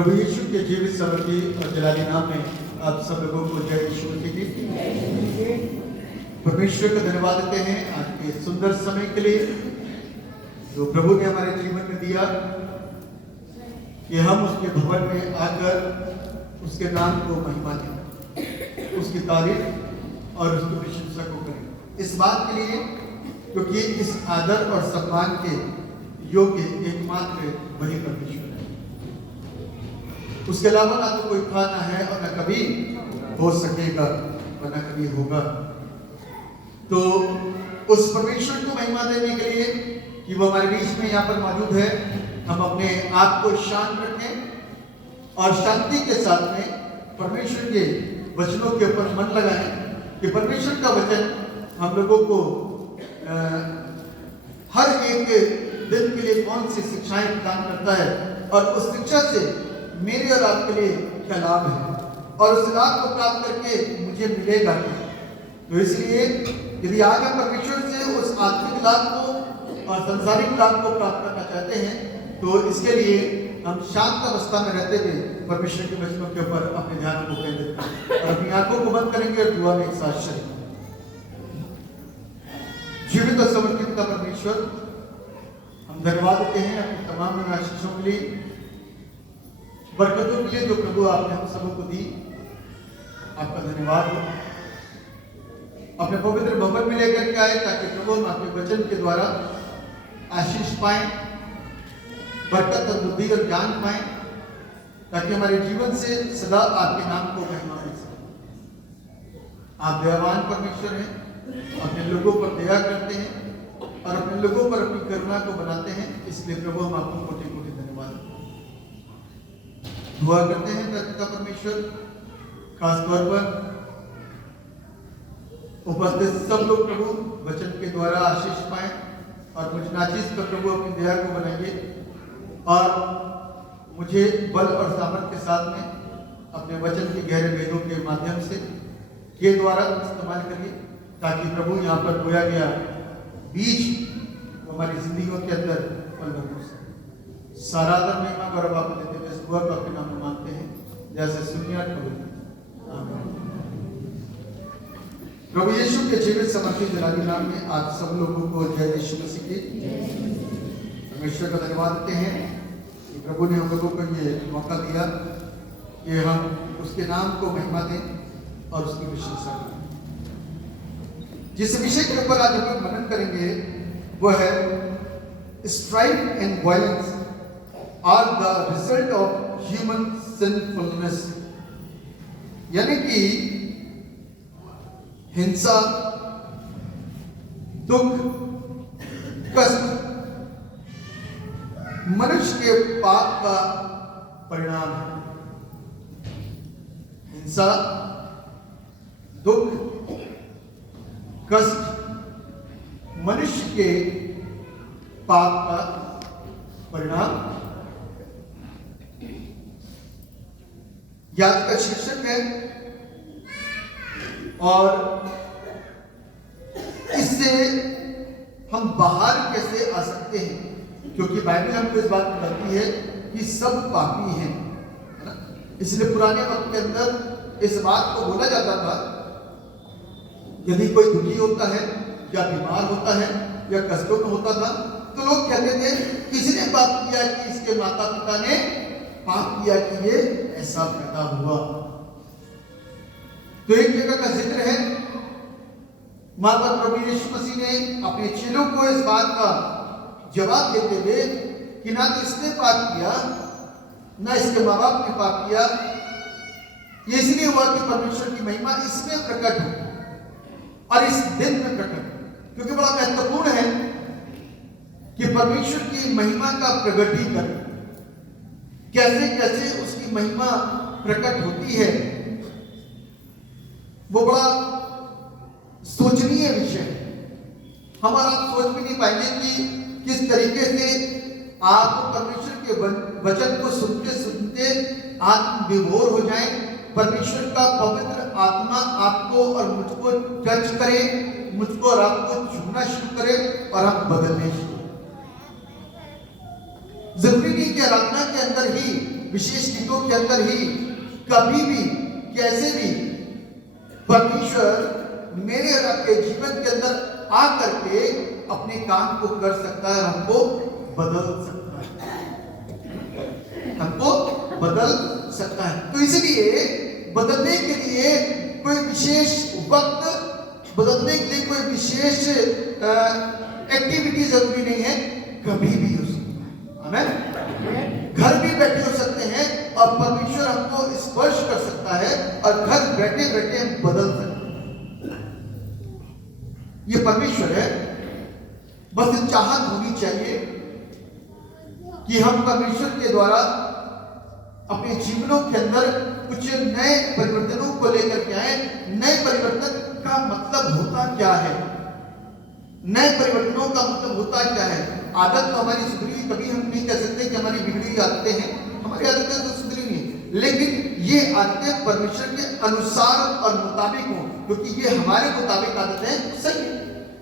प्रभु यीशु के जीवित समर्थी और जलाली नाम में आप सब लोगों को जय यीशु मसीह की। परमेश्वर का धन्यवाद देते हैं आज के सुंदर समय के लिए जो प्रभु ने हमारे जीवन में दिया कि हम उसके भवन में आकर उसके नाम को महिमा दें, उसकी तारीफ और उसकी प्रशंसा को करें। इस बात के लिए क्योंकि इस आदर और सम्मान के योग्य एकमात्र वही परमेश्वर है। उसके अलावा ना तो कोई था, ना है और ना कभी हो सकेगा और ना कभी होगा। तो उस परमेश्वर को महिमा देने के लिए कि वो हमारे बीच में यहाँ पर मौजूद है, हम अपने आप को शांत रखें और शांति के साथ में परमेश्वर के वचनों के ऊपर मन लगाएं कि परमेश्वर का वचन हम लोगों को हर एक दिन के लिए कौन सी शिक्षाएं प्रदान करता है और उस शिक्षा से मेरे और आपके लिए क्या लाभ है और उस लाभ को प्राप्त करके मुझे मिलेगा क्या। तो इसलिए यदि आज हम परमेश्वर से उस आत्मिक लाभ को और सांसारिक लाभ को प्राप्त करना चाहते हैं तो इसके लिए हम शांत अवस्था में रहते हुए परमेश्वर के वचनों के ऊपर अपने ध्यान को केंद्रित करें और अपनी आंखों को बंद करेंगे और दुआ में एक साथ शरीक। जीवित और समर्पित पिता परमेश्वर, हम धन्यवाद देते हैं अपनी तमाम आशीषों के लिए, बरकतों के लिए जो प्रभु आपने हम सबों को दी। आपका धन्यवाद हो। अपने पवित्र भवन में लेकर के आए ताकि प्रभु हम आपके वचन के द्वारा आशीष पाएं, बरकत और बुद्धि और ज्ञान पाएं, ताकि हमारे जीवन से सदा आपके नाम को महिमा मिल सके। आप दयावान परमेश्वर हैं, अपने लोगों पर दया करते हैं और अपने लोगों पर अपनी करुणा को बनाते हैं। इसलिए प्रभु हम आपको कोटि कोटि धन्यवाद दुआ करते हैं पिता परमेश्वर, खास तौर पर उपस्थित सब लोग प्रभु वचन के द्वारा आशीष पाएं और मुझ नाचीज पर प्रभु अपनी दया को बनाइए और मुझे बल और सामर्थ के साथ में अपने वचन के गहरे वेदों के माध्यम से के द्वारा इस्तेमाल करिए ताकि प्रभु यहाँ पर बोया गया बीज हमारी जिंदगियों के अंदर फल बन सके। सारा आदर महिमा गौरव आप देते हैं, इस दुआ को अपने नाम में मांगते हैं जैसे सुनिया कबूल। आमीन। प्रभु यीशु के जीवित समर्पित जलाली नाम में आप सब लोगों को जय यीशु मसीह की। परमेश्वर का धन्यवाद देते हैं कि प्रभु ने हम लोगों को ये मौका दिया कि हम उसके नाम को महिमा दें और उसकी प्रशंसा करें। जिस विषय के ऊपर आज हम लोग मनन करेंगे वो है strife and violence are the result of human sinfulness, यानी कि हिंसा, दुख, कष्ट मनुष्य के पाप का परिणाम है। हिंसा, दुख, कष्ट मनुष्य के पाप का परिणाम। याद का शीर्षक है और इससे हम बाहर कैसे आ सकते हैं, क्योंकि बाइबल हमको इस बात बताती है कि सब पापी हैं, है ना। इसलिए पुराने वक्त के अंदर इस बात को बोला जाता था, यदि कोई दुखी होता है या बीमार होता है या कष्टों में होता था तो लोग कहते थे किसने पाप किया कि इसके माता पिता ने पाप किया कि ये ऐसा पैदा हुआ। तो एक जगह का जिक्र है, माता प्रभु यीशु मसीह ने अपने चेलों को इस बात का जवाब देते हुए कि ना तो इसने पाप किया ना इसके माँ बाप ने पाप किया, ये इसलिए हुआ कि परमेश्वर की महिमा इसमें प्रकट हो और इस दिन में प्रकट हो। क्योंकि बड़ा महत्वपूर्ण है कि परमेश्वर की महिमा का प्रकटीकरण कैसे कैसे उसकी महिमा प्रकट होती है, वो बड़ा सोचनीय विषय है। हम और आप सोच भी नहीं पाएंगे कि किस तरीके से आप परमेश्वर के वचन को सुनते सुनते आत्म विभोर हो जाए, परमेश्वर का पवित्र आत्मा आपको और मुझको टच करे, मुझको और आपको छूना शुरू करे और हम बदलने शुरू। जरूरी नहीं कि आराधना के अंदर ही विशेष गीतों के अंदर ही कभी भी कैसे भी परमेश्वर मेरे और आपके जीवन के अंदर आकर के अपने काम को कर सकता है, हमको बदल सकता है, हमको बदल सकता है। तो इसलिए बदलने के लिए कोई विशेष वक्त, बदलने के लिए कोई विशेष एक्टिविटी जरूरी नहीं है, कभी भी हो सकता है। आमीन। घर भी बैठे हो सकते हैं और परमेश्वर हमको स्पर्श कर सकता है और घर बैठे बैठे हम बदल सकते हैं। ये परमेश्वर है, बस चाहत होनी चाहिए कि हम परमेश्वर के द्वारा अपने जीवनों के अंदर कुछ नए परिवर्तनों को लेकर के आए। नए परिवर्तन का मतलब होता क्या है? नए परिवर्तनों का मतलब होता क्या है? आदत तो हमारी सुधरी, कभी हम नहीं कह सकते कि हमारी बिगड़ी आदतें हैं, हमारी आदतें तो सुधरी नहीं, लेकिन ये आदतें परमेश्वर के अनुसार और मुताबिक हो, क्योंकि ये हमारे मुताबिक आदतें सही है,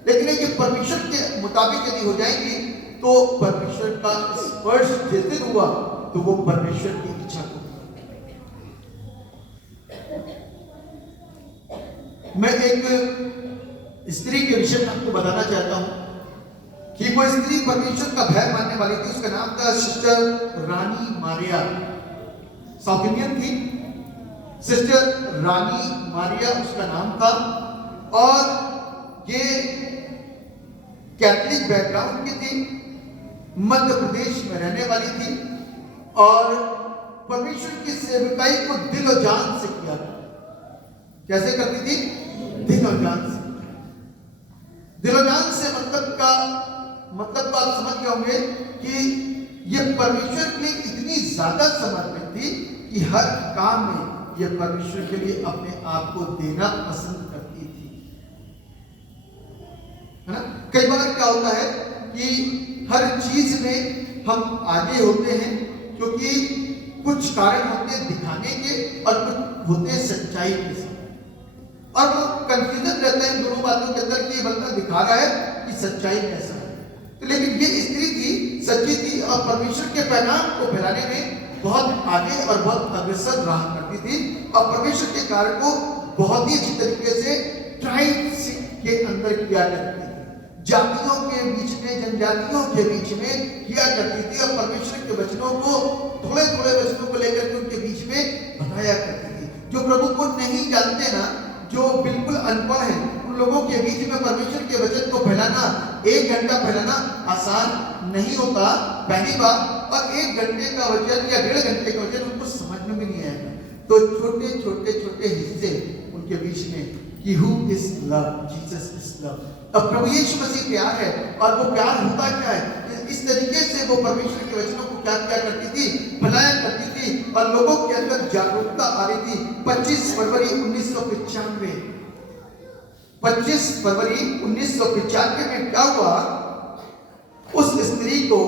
लेकिन ये परमेश्वर के मुताबिक यदि हो जाएंगी तो परमेश्वर का स्पर्श जैसे हुआ तो वो परमेश्वर की इच्छा को। मैं एक स्त्री के विषय में आपको बताना चाहता हूं कि वो स्त्री परमेश्वर का भय मानने वाली थी। उसका नाम था सिस्टर रानी मारिया, साउथ इंडियन थी। सिस्टर रानी मारिया उसका नाम था और ये कैथलिक बैकग्राउंड की थी, मध्य प्रदेश में रहने वाली थी और परमेश्वर की सेवकाई को दिल और जान से किया। कैसे करती थी? दिल और जान से। दिल और जान से मतलब आप समझ गए होंगे कि ये परमेश्वर के लिए इतनी ज्यादा समर्पित थी कि हर काम में ये परमेश्वर के लिए अपने आप को देना पसंद करती थी, है ना। कई बार क्या होता है कि हर चीज में हम आगे होते हैं क्योंकि कुछ कारण होते हैं दिखाने के और कुछ होते हैं सच्चाई के साथ, और वो कंफ्यूजन रहता है दोनों बातों के अंदर कि ये बंदा दिखा रहा है कि सच्चाई कैसा है। तो लेकिन ये स्त्री थी, सच्ची थी और परमेश्वर के पैगाम को फैलाने में बहुत आगे और बहुत अग्रसर रहा करती थी और परमेश्वर के कार्य को बहुत ही अच्छी तरीके से ट्राइब्स के अंदर किया करती थी, जातियों के बीच में, जनजातियों के बीच में किया करती थी और परमेश्वर के वचनों को, थोड़े थोड़े वचनों को लेकर के उनके बीच में बताया करती थी। जो प्रभु को नहीं जानते ना, जो बिल्कुल अनपढ़ है, उन लोगों के बीच में परमेश्वर के वचन को फैलाना, 1 घंटा फैलाना आसान नहीं होता पहली बार, और 1 घंटे का वचन या 1.5 घंटे का वचन उनको समझ में भी नहीं आएगा। तो छोटे छोटे छोटे हिस्से उनके बीच में कि who is love, Jesus is love, अब प्रभु यीशु मसीह प्यार है और वो प्यार होता क्या है, इस तरीके से वो परमेश्वर के वचनों को क्या क्या करती थी, फैलाया करती थी और लोगों के अंदर जागरूकता आ रही थी। 25 फरवरी 1995, 25 फरवरी 1995 में क्या हुआ, उस स्त्री को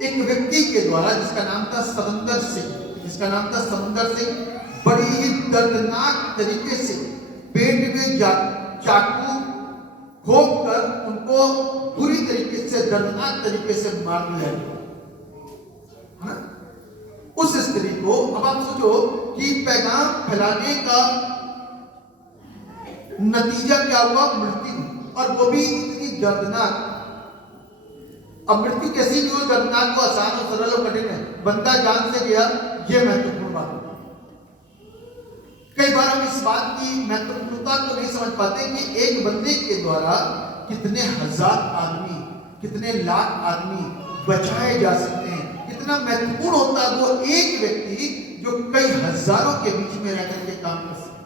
एक व्यक्ति के द्वारा जिसका नाम था समंदर सिंह, बड़ी ही दर्दनाक तरीके से पेट में चाकू घोंप कर उनको बुरी तरीके से, दर्दनाक तरीके से मार दिया। उस स्त्री को, अब आप सोचो कि पैगाम फैलाने का नतीजा क्या हुआ, मृत्यु, और वो भी इतनी दर्दनाक। अब मृत्यु कैसी भी हो, दर्दनाक हो, आसान हो, सरल हो, कठिन है, बंदा जान से गया, ये महत्वपूर्ण बात है। कई बार हम इस बात की महत्वपूर्णता को नहीं समझ पाते कि एक बंदे के द्वारा कितने हजार आदमी, कितने लाख आदमी बचाए जा सकते हैं। कितना महत्वपूर्ण होता है वो एक व्यक्ति जो कई हजारों के बीच में रहकर के काम कर सकता है,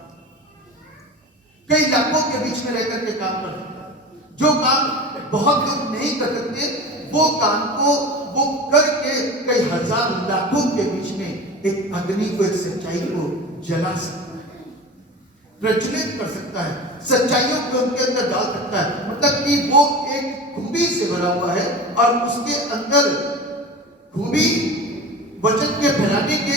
कई लाखों के बीच में रहकर के काम कर सकता है। जो काम बहुत लोग नहीं कर सकते, वो काम को वो करके कई हजार लाखों के बीच में एक अग्नि को, एक सच्चाई को जला सकता है, प्रज्वलित कर सकता है, सच्चाइयों को उनके अंदर डाल सकता है। मतलब कि वो एक खूबी से भरा हुआ है और उसके अंदर खूबी वचन के फैलाने की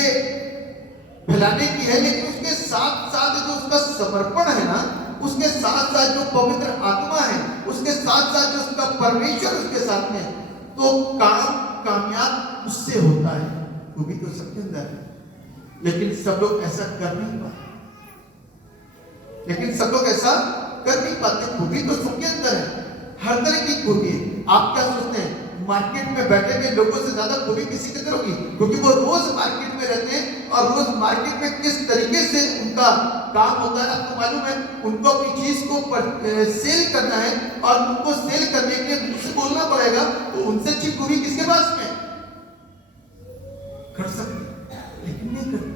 है, लेकिन उसके साथ साथ जो उसका समर्पण है ना, उसके साथ साथ जो पवित्र आत्मा है, उसके साथ साथ जो उसका परमेश्वर उसके साथ में, तो काम कामयाब उससे होता है। खूबी तो सबके अंदर है, लेकिन सब लोग ऐसा कर नहीं पाते। खूबी तो सबके अंदर है, हर तरह की खूबी है। आप क्या सोचते हैं मार्केट में बैठे हुए लोगों से ज्यादा खूबी किसी के अंदर होगी? क्योंकि वो रोज मार्केट में रहते हैं और रोज मार्केट में किस तरीके से उनका काम होता है आपको मालूम है। उनको अपनी चीज को सेल करना है और उनको सेल करने के लिए मुझसे बोलना पड़ेगा, तो उनसे अच्छी खूबी किसके पास में कर सकते, लेकिन नहीं करते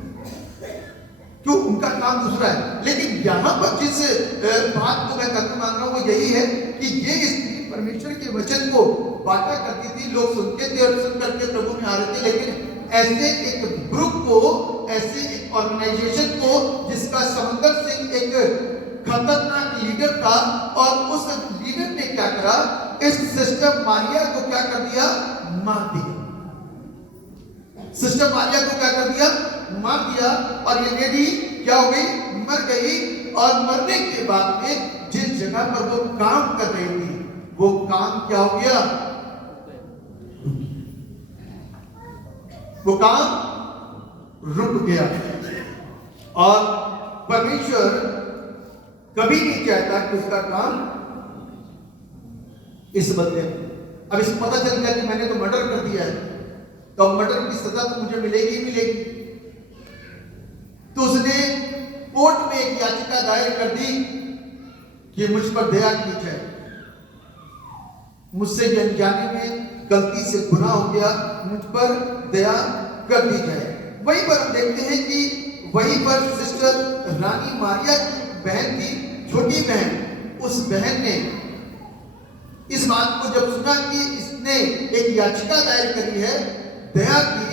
क्यों? उनका काम दूसरा है। लेकिन यहाँ पर जिस बात को मैं करना मांग रहा हूँ वो यही है कि ये स्त्री परमेश्वर के वचन को बांटा करती थी, लोग सुनते थे और सुन करके प्रभु में आ रहे थे। लेकिन ऐसे एक ग्रुप को, ऐसे एक ऑर्गेनाइजेशन को जिसका समंदर सिंह एक खतरनाक लीडर था, और उस लीडर ने क्या करा, इस सिस्टर मारिया को क्या कर दिया, मार दिया। सिस्टर मारिया को क्या कर दिया, मार दिया। और ये लेडी क्या हो गई, मर गई। और मरने के बाद में जिस जगह पर वो काम कर रही थी, वो काम क्या हो गया, वो काम रुक गया। और परमेश्वर कभी नहीं चाहता कि उसका काम इस बदले। अब इसको पता चल गया कि मैंने तो मर्डर कर दिया है, तो मर्डर की सजा तो मुझे मिलेगी ही मिलेगी। तो उसने कोर्ट में एक याचिका दायर कर दी कि मुझ पर दया की जाए, मुझसे अनजाने में गलती से गुनाह हो गया, मुझ पर दया कर दी जाए। वहीं पर हम देखते हैं कि वहीं पर सिस्टर रानी मारिया की बहन थी, छोटी बहन। उस बहन ने इस बात को जब सुना कि इसने एक याचिका दायर करी है दया की,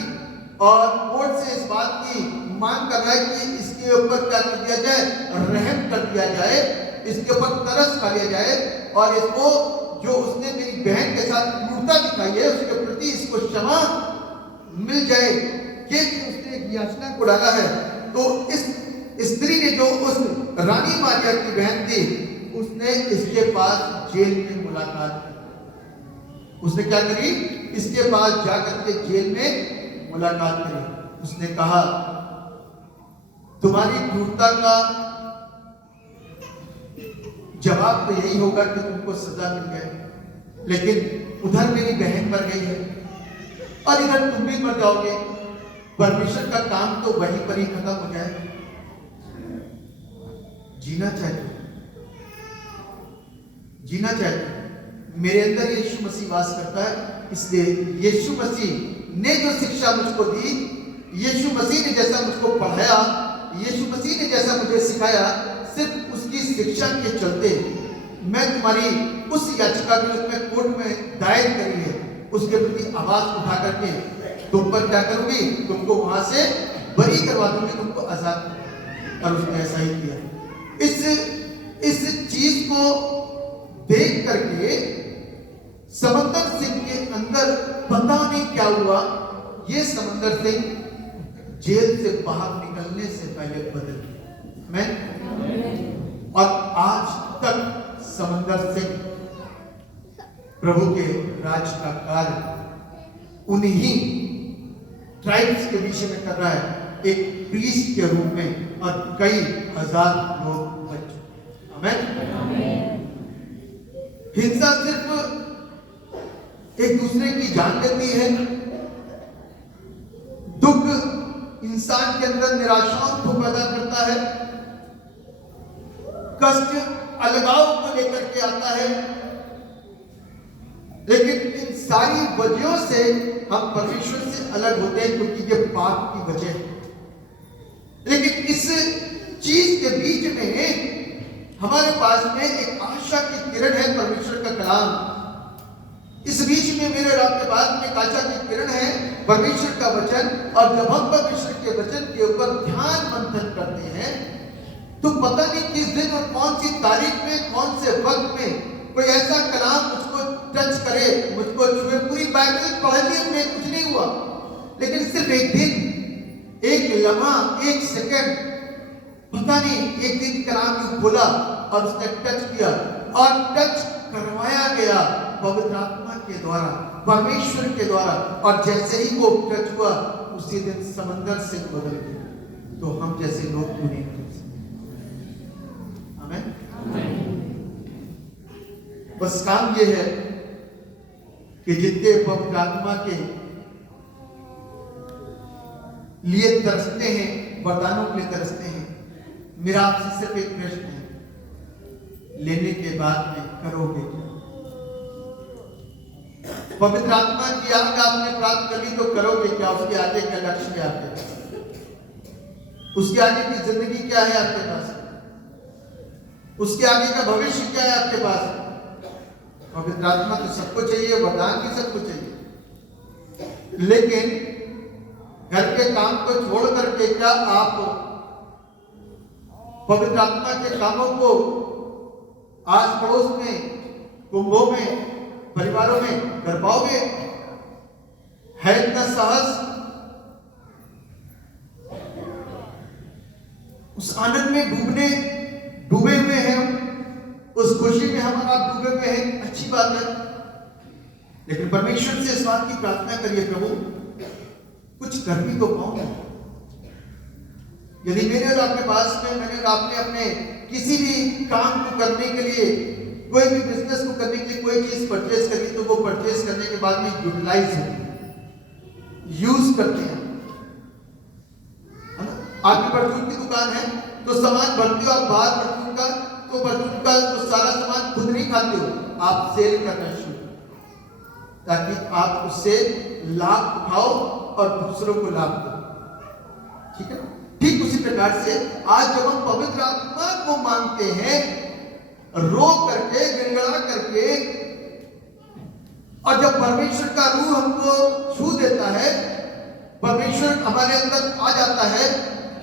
और कोर्ट से इस बात की मांग कर रहा है कि इसके ऊपर क्या कर दिया जाए, रहम कर दिया जाए, इसके ऊपर तरस खा लिया जाए, और इसको जो उसने मेरी बहन के साथ क्रूरता दिखाई है उसके प्रति इसको क्षमा मिल जाए, ये उसने एक याचना को डाला है। तो इस स्त्री ने, जो उस रानी मारिया की बहन थी, उसने इसके पास जेल में मुलाकात की। उसने क्या करी, इसके पास जाकर के जेल में मुलाकात करी। उसने कहा तुम्हारी क्रूरता का जवाब तो यही होगा कि तुमको सजा मिल जाए, लेकिन उधर मेरी बहन मर गई है और इधर तुम भी मर जाओगे। परमेश्वर का काम तो वहीं पर ही खत्म हो जाए। जीना चाहिए, जीना चाहिए। मेरे अंदर यीशु मसीह वास करता है, इसलिए यीशु मसीह ने जो शिक्षा मुझको दी, यीशु मसीह ने जैसा मुझको पढ़ाया, यीशु मसीह ने जैसा मुझे सिखाया, सिर्फ उसकी शिक्षा के चलते मैं तुम्हारी उस याचिका को उसमें कोर्ट में दायर करी है, उसके प्रति आवाज उठा करके तुम पर क्या करूंगी, तुमको वहां से बरी करवा दूंगी, तुमको आजाद। और उसने ऐसा ही किया। इस चीज को देख करके समंदर सिंह के अंदर पता नहीं क्या हुआ, ये समंदर सिंह जेल से बाहर निकलने से पहले बदल गया। मैं और आज तक समंदर सिंह प्रभु के राज का कार्य उन्हीं ट्राइब्स के विषय में कर रहा है, एक प्रीस्ट के रूप में, और कई हजार लोग बच चुके। आमीन। हिंसा सिर्फ एक दूसरे की जान लेती है, दुख इंसान के अंदर निराशाओं को पैदा करता है, कष्ट अलगाव को लेकर के आता है, लेकिन इन सारी वजहों से हम परमेश्वर से अलग होते हैं, क्योंकि ये पाप की वजह है। लेकिन इस चीज के बीच में हमारे पास में एक आशा की किरण है, परमेश्वर का कलाम। इस बीच में मेरे और आपके पास में एक आशा की किरण है, परमेश्वर का वचन। और जब हम परमेश्वर के वचन के ऊपर ध्यान मंथन करते हैं, तो पता नहीं किस दिन और कौन सी तारीख में, कौन से वक्त में कोई ऐसा कलाम मुझको टच करे, मुझको छुए। पूरी बाइबल पढ़ ली हमने, कुछ नहीं हुआ, लेकिन सिर्फ एक दिन, एक लम्हा, एक सेकंड, पता नहीं, एक दिन कलाम को खोला और उसने टच किया, और टच करवाया गया पवित्र आत्मा के द्वारा। परमेश्वर के द्वारा, और जैसे ही वो टच हुआ उसी दिन समंदर से बदल गया। तो हम जैसे लोग क्यों नहीं कर सकते? आमीन। बस काम ये है कि जितने पवित्र आत्मा के लिए तरसते हैं, वरदानों के लिए तरसते हैं, मेरा आपसे सिर्फ एक प्रश्न है, लेने के बाद में करोगे क्या? पवित्र आत्मा की आग आपने प्राप्त कर ली तो करोगे क्या? उसके आगे का लक्ष्य है आपके पास? उसके आगे की जिंदगी क्या है आपके पास? उसके आगे का भविष्य क्या है आपके पास? पवित्र आत्मा तो सबको चाहिए, वरदान भी सबको चाहिए, लेकिन घर के काम को छोड़ करके क्या आप पवित्र आत्मा के कामों को आस पड़ोस में, कुंभों में, परिवारों में कर पाओगे? है इतना साहस? उस आनंद में डूबे हुए हैं हम, उस खुशी में हम आप डूबे हुए हैं, अच्छी बात है, लेकिन परमेश्वर से इस बात की प्रार्थना करिए, प्रभु कुछ कर भी तो पाऊं। यदि मेरे और आपके पास में मैंने आपने अपने किसी भी काम को करने के लिए, कोई भी बिजनेस को करने के लिए कोई चीज परचेज करी, तो वो परचेज करने के बाद में यूटिलाइज होती है, यूज करते हैं, है ना? आपकी परचून की दुकान है तो सामान भरते हो आप बाहर परचून का, तो परचून का तो सारा सामान खुद नहीं खाते हो, आप सेल करना शुरू, ताकि आप उससे लाभ उठाओ और दूसरों को लाभ दो। ठीक है? ठीक उसी प्रकार से आज जब हम पवित्र आत्मा को मांगते हैं, रो करके, गिड़गिड़ा करके, और जब परमेश्वर का रूह हमको छू देता है, परमेश्वर हमारे अंदर आ जाता है,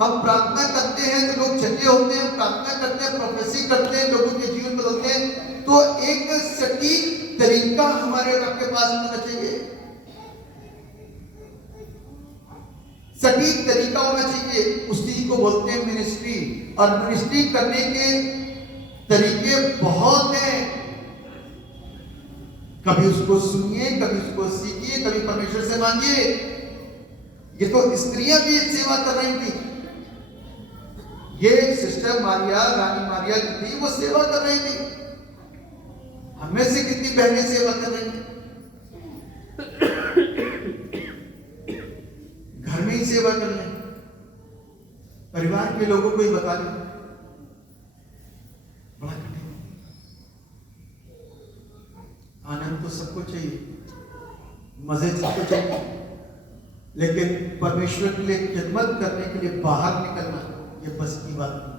हम प्रार्थना करते हैं तो लोग चंगे होते हैं, प्रार्थना करते हैं, प्रोफेसी करते हैं, लोगों के जीवन बदलते हैं, तो एक सटीक तरीका हमारे आपके पास होना चाहिए, सटीक तरीका होना चाहिए। उसी को बोलते हैं मिनिस्ट्री, और मिनिस्ट्री करने के तरीके बहुत हैं। कभी उसको सुनिए, कभी उसको सीखिए, कभी परमेश्वर से मांगिए। ये तो स्त्रियां भी सेवा कर रही थी, ये सिस्टर मारिया, रानी मारिया जो थी वो सेवा कर रही थी। हमें से कितनी बहनें सेवा कर रही थी? घर में ही सेवा कर लें, परिवार के लोगों को ही बता दें, बड़ा कठिन। आनंद तो सबको चाहिए, मजे सबको चाहिए, लेकिन परमेश्वर के लिए खिदमत करने के लिए बाहर निकलना ये बस की बात नहीं।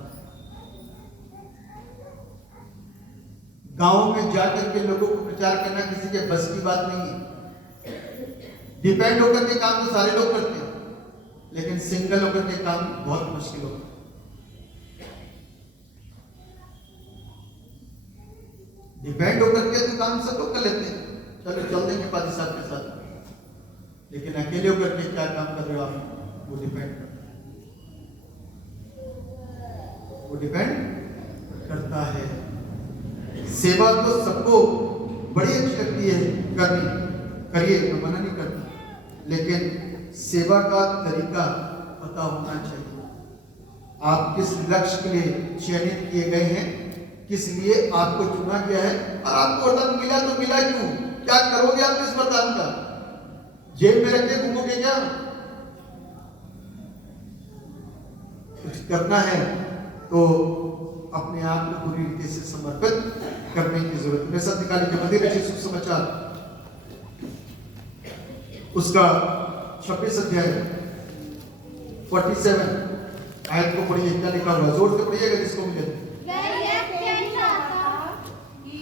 गांव में जाकर के लोगों को प्रचार करना किसी के बस की बात नहीं है। डिपेंड होकर के काम तो सारे लोग करते हैं, लेकिन सिंगल होकर के काम बहुत मुश्किल होता है। डिपेंड होकर के तो काम सब लोग कर लेते हैं, चलो चल देंगे पादी साहब के साथ, लेकिन अकेले होकर के क्या काम कर रहे हो आप, वो डिपेंड करता है, वो डिपेंड करता है। सेवा तो सबको बड़ी अच्छी लगती है करनी, करिए, मैं मना नहीं करता, लेकिन सेवा का तरीका पता होना चाहिए। आप किस लक्ष्य के लिए चयनित किए गए हैं, किस लिए आपको चुना गया है, और आपको वरदान मिला तो मिला क्यों? क्या करोगे आप इस वरदान का? जेब में रख के घूमोगे क्या? कुछ करना है तो अपने आप को पूरी रीति से समर्पित करने की जरूरत है। मेरे साथ निकाली के मदीर अच्छी सुसमाचार उसका 26 अध्याय 47 आयत को पढ़िए, क्या लिखा हुआ है, जोर से पढ़िएगा जिसको मिले।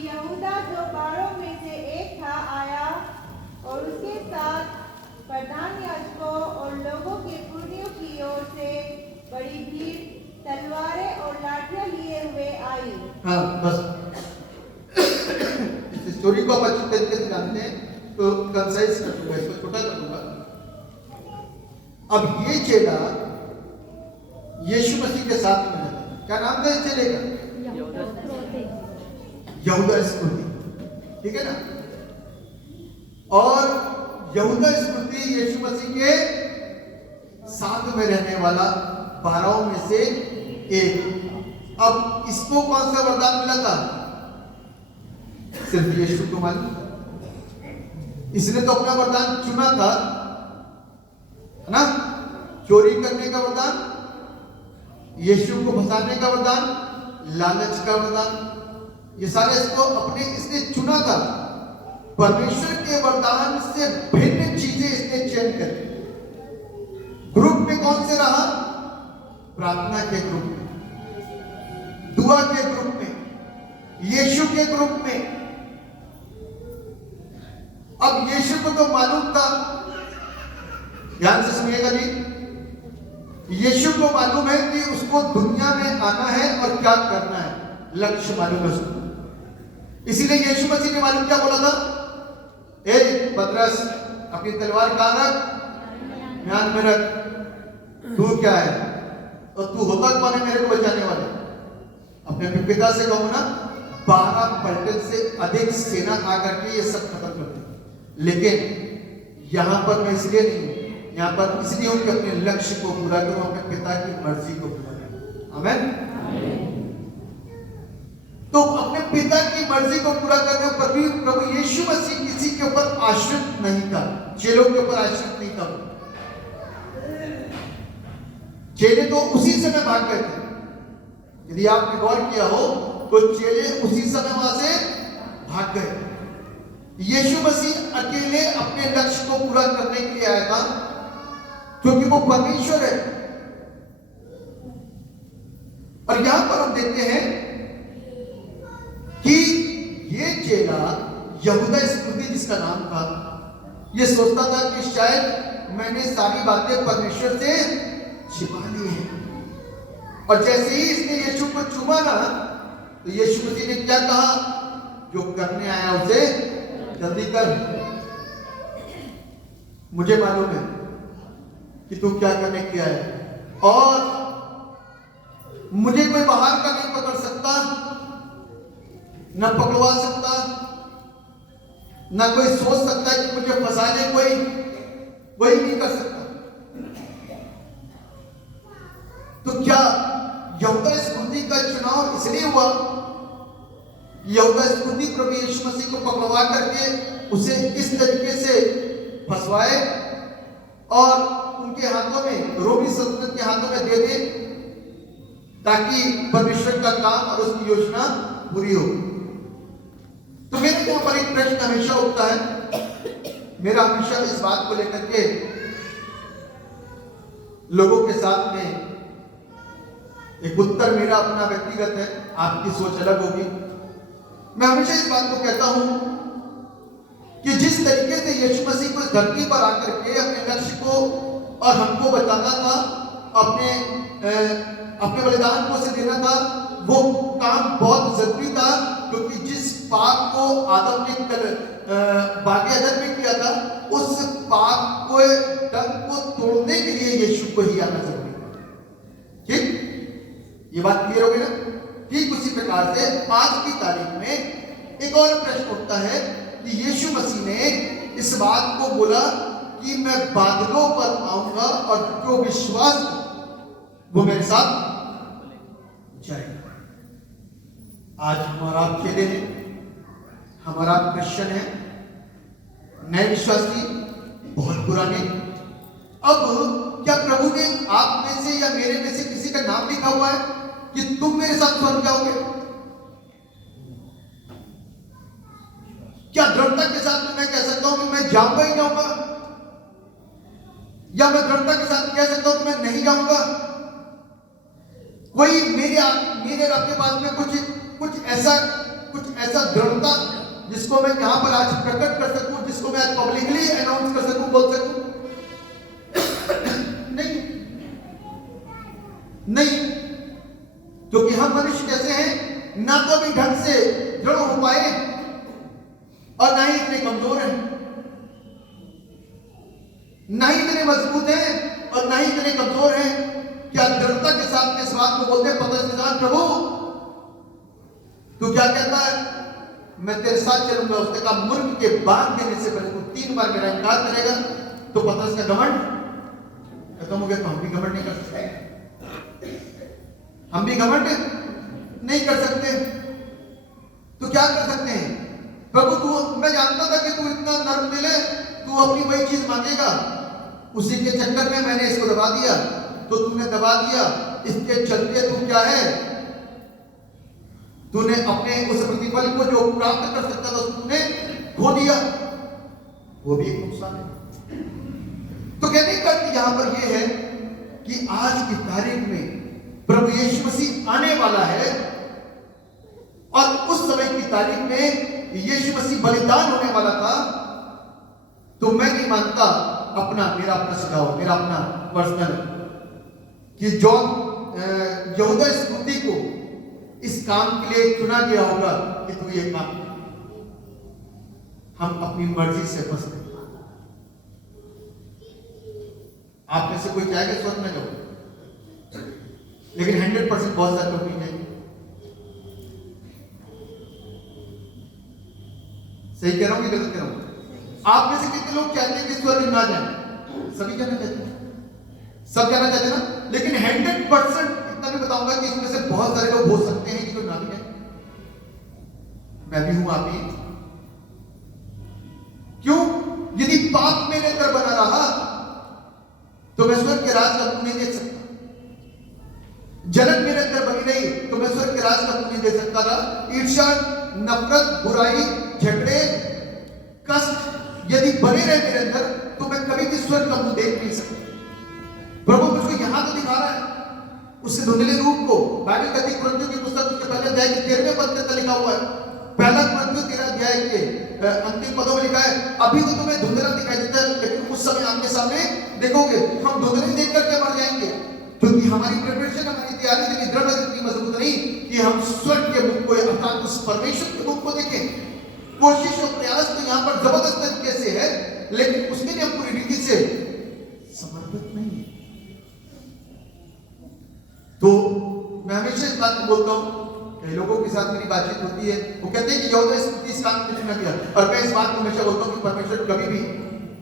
यहूदा जो 12 में से एक था आया, और उसके साथ प्रधान याजकों और लोगों के पुरनियों की ओर से बड़ी भीड़ तलवारें और लाठियां लिए हुए आई। हाँ, बस इस स्टोरी को आप अच्छी तरीके से जानते हैं तो कंसाइज कर दूंगा, इसको छोटा कर दूंगा। अब ये चेला यीशु मसीह के साथ में रहता, क्या नाम था इस चेले का? यहूदा इस्करियोती, ठीक है ना? और यहूदा इस्करियोती यीशु मसीह के साथ में रहने वाला 12 में से एक। अब इसको कौन सा वरदान मिला था? सिर्फ यीशु को मालूम। इसने तो अपना वरदान चुना था, है ना? चोरी करने का वरदान, यीशु को फंसाने का वरदान, लालच का वरदान, ये सारे इसने चुना था। परमेश्वर के वरदान से भिन्न चीजें इसने चयन करी। ग्रुप में कौन से रहा? प्रार्थना के ग्रुप में, दुआ के ग्रुप में, यीशु के ग्रुप में। अब यीशु को तो मालूम था, ध्यान से सुनिएगा जी, यीशु को मालूम है कि उसको दुनिया में आना है और क्या करना है, लक्ष्य मालूम है उसको। इसीलिए यीशु मसीह ने मालूम क्या बोला था? ए पतरस, अपनी तलवार कहां रख? म्यान में रख। तू क्या है और तू होता कौन है मेरे को बचाने वाला? अपने पिता से कहूं ना, 12 पलटन से अधिक सेना आकर के ये सब खत्म कर दी। लेकिन यहां पर मैं इसलिए नहीं हूं, यहां पर इसलिए हूं कि अपने लक्ष्य को पूरा करूं, अपने पिता की मर्जी को पूरा करूं। आमीन। तो अपने पिता की मर्जी को पूरा करने पर भी प्रभु यीशु मसीह किसी के ऊपर आश्रित नहीं था, चेलों के ऊपर आश्रित नहीं था। चेले तो उसी समय भाग गए थे। यदि आपने गौर किया हो तो चेले उसी समय वहां से भाग गए। यीशु मसीह अकेले अपने लक्ष्य को पूरा करने के लिए आया था, क्योंकि वो परमेश्वर है। और यहां पर हम देखते हैं कि ये चेला यहूदा इस्करियोती जिसका नाम था, ये सोचता था कि शायद मैंने सारी बातें परमेश्वर से छिपा ली हैं। और जैसे ही इसने यीशु को चूमा ना, तो यीशु मसीह ने क्या कहा? जो करने आया उसे जल्दी कर, मुझे मालूम है कि तू क्या करने के आया है, और मुझे कोई बाहर का नहीं पकड़ सकता, न पकड़वा सकता, न कोई सोच सकता है कि मुझे फंसाने कोई नहीं कर सकता। तो क्या यहूदा इस्करियोती का चुनाव इसलिए हुआ? यहूदा इस्करियोती प्रभु यीशु मसीह को पकड़वा करके उसे इस तरीके से फंसवाए और उनके हाथों में, रोमी सल्तनत के हाथों में दे दे, ताकि परमेश्वर का काम और उसकी योजना पूरी हो। तो मेरे यहाँ पर एक प्रश्न हमेशा उठता है, मेरा हमेशा इस बात को लेकर के लोगों के साथ में एक उत्तर मेरा अपना व्यक्तिगत है, आपकी सोच अलग होगी। मैं हमेशा इस बात को कहता हूं कि जिस तरीके से यीशु मसीह को इस धरती पर आकर के अपने लक्ष्य को और हमको बताना था, अपने बलिदान को से देना था, वो काम बहुत जरूरी था। क्योंकि जिस पाप को आदम ने बागे अदन में किया था, उस पाप को डंक को तोड़ने के लिए यीशु को ही आना जरूरी था। ठीक, ये बात क्लियर हो गई ना? ठीक उसी प्रकार से आज की तारीख में एक और प्रश्न उठता है कि यीशु मसीह ने इस बात को बोला कि मैं बादलों पर आऊंगा और जो विश्वास वो मेरे साथ जाएगा। आज हमारा चेले हैं, हमारा क्रिश्चियन है, नए विश्वासी, बहुत पुराने। अब क्या प्रभु ने आप में से या मेरे में से किसी का नाम लिखा हुआ है कि तुम मेरे साथ स्वर्ग जाओगे? क्या दृढ़ता के साथ मैं कह सकता हूं कि मैं जाऊंगा ही जाऊंगा, या मैं दृढ़ता के साथ कह सकता हूं कि मैं नहीं जाऊंगा? कोई मेरे रब के पास में कुछ ऐसा दृढ़ता जिसको मैं यहां पर आज प्रकट कर सकूं, जिसको मैं आज पब्लिकली अनाउंस कर सकूं, बोल सकूं? नहीं, क्योंकि हम मनुष्य कैसे हैं, ना तो अभी ढंग से दृढ़ हो पाए और ना ही इतने कमजोर हैं, ना ही इतने मजबूत हैं और ना ही इतने कमजोर हैं। क्या दृढ़ता के साथ में इस बात को बोलते हैं पतरस के साथ, प्रभु तू क्या कहता है, मैं तेरे साथ चलूंगा। उसने कहा मूर्ख के बांध देने से पहले तू 3 बार मेरा इनकार करेगा। तो पतरस का घमंड खत्म हो गया। तो हम भी घमंड नहीं कर सकते, हम भी घमंड नहीं कर सकते। तो क्या कर सकते हैं? प्रभु तू, मैं जानता था कि तू इतना नर्म दिल है, तू अपनी वही चीज मांगेगा। उसी के चक्कर में मैंने इसको दबा दिया, तो तूने दबा दिया। इसके चलते तू क्या है, तूने अपने उस प्रतिफल को जो प्राप्त कर सकता था तूने खो दिया। वो भी एक नुकसान है। तो कहने का यहां पर यह है कि आज की तारीख में प्रभु यीशु मसीह आने वाला है, और उस समय की तारीख में यीशु मसीह बलिदान होने वाला था। तो मैं नहीं मानता मेरा अपना सुझाव, मेरा अपना पर्सनल, कि यहूदा इस्करियोती को इस काम के लिए चुना गया होगा कि तू ये काम। हम अपनी मर्जी से फंसते। आप में से कोई चाहेगा स्वर्ग में जाओ, लेकिन 100% बहुत सारे लोग नहीं जाएंगे। सही कह रहा हूं कि गलत कह रहा हूं? आप में से कितने लोग चाहते हैं कि स्वर्ग ना जाए? सभी जाना चाहते हैं, सब जाना चाहते हैं ना। लेकिन 100% इतना भी बताऊंगा कि इसमें से बहुत सारे लोग हो सकते हैं कि जो ना भी जाए। मैं भी हूं, आप भी। क्यों? यदि पाप मेरे अंदर बना रहा तो मैं स्वर्ग के राज का पुण्य नहीं दे सकता। जलन मेरे अंदर बनी रही तो मैं स्वर्ग के राज का पुण्य दे सकता था। ईर्ष्या, नफरत, बुराई, झगड़े, कष्ट यदि बने रहे मेरे अंदर तो मैं कभी भी स्वर्ग का मुंह देख नहीं सकता। प्रभु मुझको यहां तो दिखा रहा है उससे धुंधले रूप को। बाइबल कहती है कुरिन्थियों की पुस्तक उसके पहले अध्याय के 13वें पद के अंदर लिखा हुआ है, पहला कुरिन्थियों 13 अध्याय के अंतिम पदों में लिखा है, अभी तो तुम्हें धुंधला दिखाई देता है, लेकिन उस समय आमने सामने देखोगे। हम धुंधले देख करके मर जाएंगे, क्योंकि हमारी प्रिपरेशन, हमारी तैयारी इतनी दृढ़, इतनी मजबूत नहीं कि हम स्वर्ग के मुख को, अर्थात उस परमेश्वर के मुख को देखें। कोशिश और प्रयास तो यहाँ पर जबरदस्त तरीके से है, लेकिन उसके लिए हम पूरी रीति से समर्पित नहीं है। तो मैं हमेशा इस बात को बोलता हूं, कई लोगों के साथ मेरी बातचीत होती है, वो कहते हैं कि यहूदा इस्करियोती इस काम में चुना गया, और मैं इस बात को हमेशा बोलता हूं कि परमेश्वर कभी भी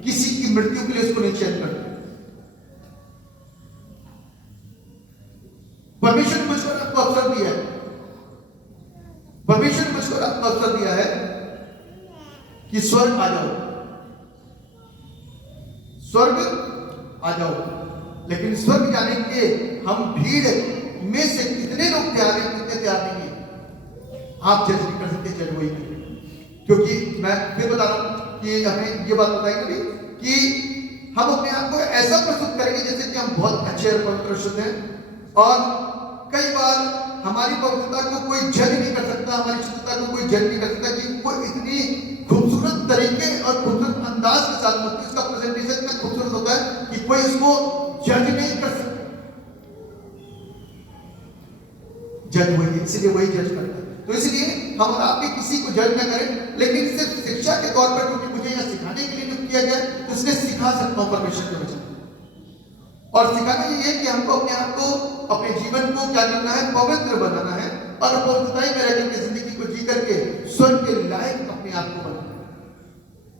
किसी की मृत्यु के लिए उसको नहीं चयन करता। परमेश्वर ने मुझको आपको अवसर दिया है, परमेश्वर ने मुझको आपको अवसर दिया है कि स्वर्ग आ जाओ, स्वर्ग आ जाओ। लेकिन स्वर्ग जाने के लिए हम भीड़ में से कितने लोग तैयार हैं, कितने तैयार नहीं है, आप जज नहीं कर सकते, जज वही करें। क्योंकि मैं फिर बता रहा हूं कि हमें ये बात बताई कभी कि हम अपने आप को ऐसा प्रस्तुत करेंगे जैसे कि हम बहुत अच्छे और पवित्र शुद्ध हैं, और कई बार हमारी पवित्रता को कोई जज नहीं कर सकता, हमारी शुद्धता को कोई जज नहीं कर सकता कि वो इतनी खूबसूरत तरीके और खूबसूरत अंदाज के साथ होती है, उसका प्रेजेंटेशन इतना खूबसूरत होता है कि कोई उसको जज नहीं कर सकता। जज वही, इसलिए वही जज करता है। तो इसलिए हम और आप भी किसी को जज न करें, लेकिन सिर्फ शिक्षा के तौर पर, क्योंकि मुझे यह सिखाने के लिए नियुक्त किया गया, तो इसलिए सिखा सकता हूं परमेश्वर के वचन। और सिखाना ये कि हमको अपने आप को, अपने जीवन को क्या करना है, पवित्र बनाना है, और पवित्रता में रह करके जिंदगी को जी करके स्वर्ग के लायक अपने आप को बनाना है।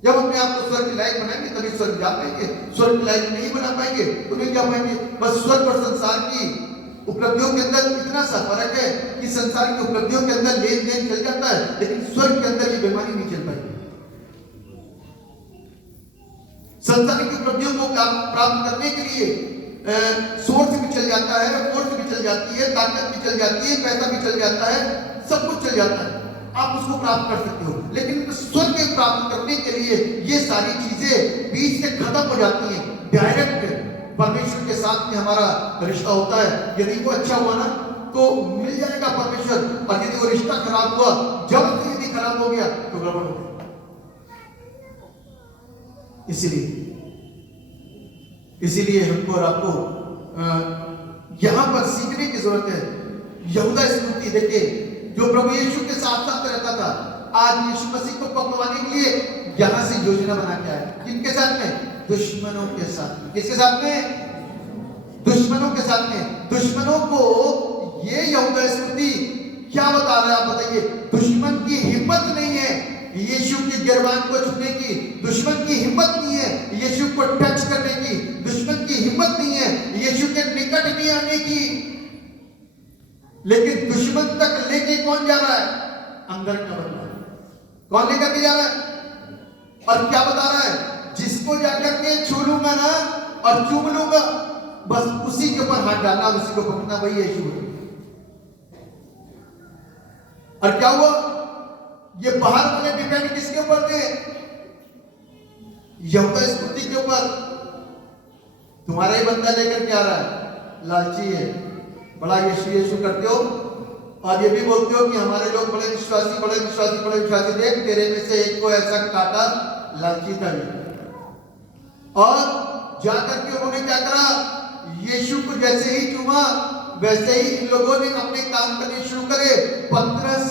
जब अपने आप को स्वर्ग के लायक बनाएंगे तभी स्वर्ग जा पाएंगे। स्वर्ग के लायक नहीं बना पाएंगे तो नहीं जा पाएंगे। बस स्वर्ग और संसार की उपलब्धियों के अंदर इतना सा फर्क है कि संसार की उपलब्धियों के अंदर लेन देन चल जाता है, लेकिन स्वर्ग के अंदर ये बेईमानी नहीं चल पाएगी। संसार की उपलब्धियों को प्राप्त करने के लिए सोर्स भी चल जाता है, फोर्स भी चल जाती है, ताकत भी चल जाती है, पैसा भी चल जाता है, सब कुछ चल जाता है, आप उसको प्राप्त कर सकते हो। लेकिन स्वर्ग प्राप्त करने के लिए ये सारी चीजें बीच से खत्म हो जाती हैं। डायरेक्ट परमेश्वर के साथ में हमारा रिश्ता होता है। यदि वो अच्छा हुआ ना तो मिल जाएगा परमेश्वर, और यदि वो रिश्ता खराब हुआ, जब यदि खराब हो गया तो गड़बड़ हो गया। इसीलिए हमको और आपको यहां पर सीखने की जरूरत है। यहूदा इस्करियोती देखिए, जो प्रभु यीशु के साथ साथ रहता था, आज यीशु मसीह को पकड़वाने के लिए यहां से योजना बना के आया। किनके साथ में? दुश्मनों के साथ में। किसके साथ में? दुश्मनों के साथ में। दुश्मनों को ये यहूदा इस्करियोती क्या बता रहा है, आप बताइए। दुश्मन की हिम्मत नहीं है यीशु की गिरबान को छूने की, दुश्मन की हिम्मत नहीं है यीशु को टच करने की, दुश्मन की हिम्मत नहीं है यीशु के निकट भी आने की। लेकिन दुश्मन तक लेके कौन जा रहा है? अंदर का बंदा। कौन लेकर के जा रहा है? और क्या बता रहा है? जिसको जाकर के छू लूंगा ना और चूम लूंगा, बस उसी के ऊपर हाथ डालना, उसी को पकड़ना, वही यीशु है। और क्या हुआ? ये बाहर वाले डिपेंड किसके ऊपर थे? यहूदा इस्करियोती के ऊपर। तुम्हारा ही बंदा लेकर के आ रहा है, लालची है, बड़ा यीशु यीशु करते हो और ये भी बोलते हो कि हमारे लोग बड़े विश्वासी, बड़े विश्वासी, बड़े विश्वासी। देख, तेरे में से एक को ऐसा काटा, लालची था ये। और जाकर के उन्होंने क्या करा? यीशु को जैसे ही चूमा, वैसे ही इन लोगों ने अपने काम करने शुरू करे। पतरस,